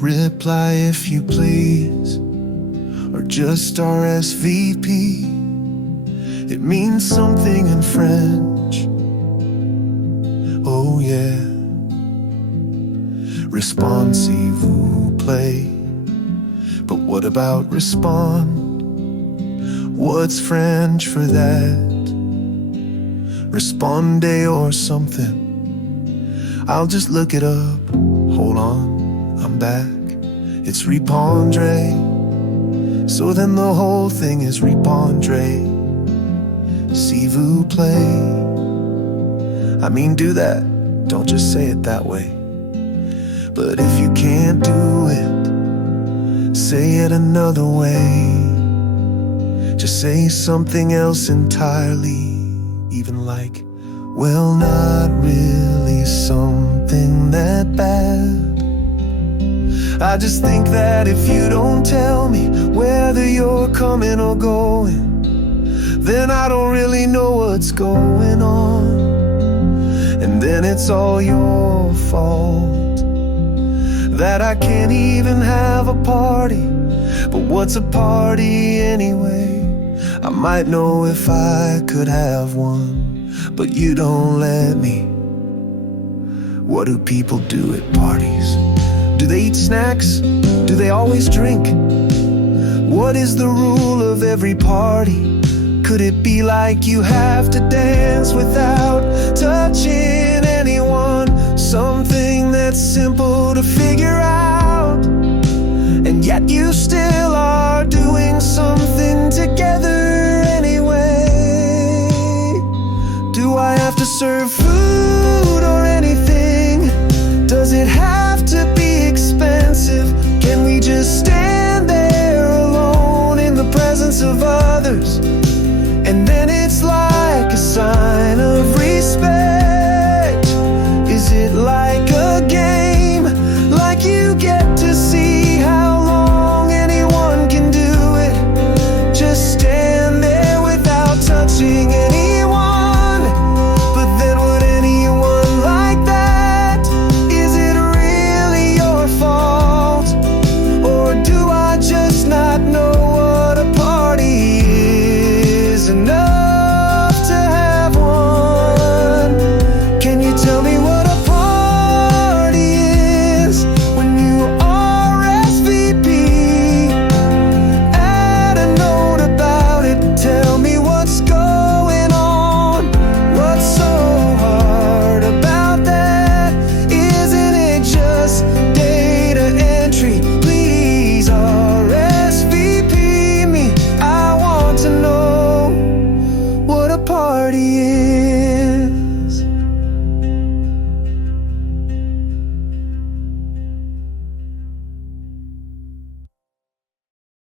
Reply if you please, or just RSVP. It means something in French. Oh yeah. Responsez-vous play. But what about respond? What's French for that? Responde or something? I'll just look it up. Hold on, I'm back. It's répondre. So then the whole thing is répondre. S'il vous plaît. I mean, do that. Don't just say it that way. But if you can't do it, say it another way. Just say something else entirely. Even like, well, not really something that bad. I just think that if you don't tell me whether you're coming or going, then I don't really know what's going on. And then it's all your fault that I can't even have a party. But what's a party anyway? I might know if I could have one, but you don't let me. What do people do at parties? Do they eat snacks? Do they always drink? What is the rule of every party? Could it be like you have to dance without touching anyone? Something that's simple to figure out, and yet you still are doing something together anyway. Do I have to serve food or anything? Does it have to be expensive? Can we just stay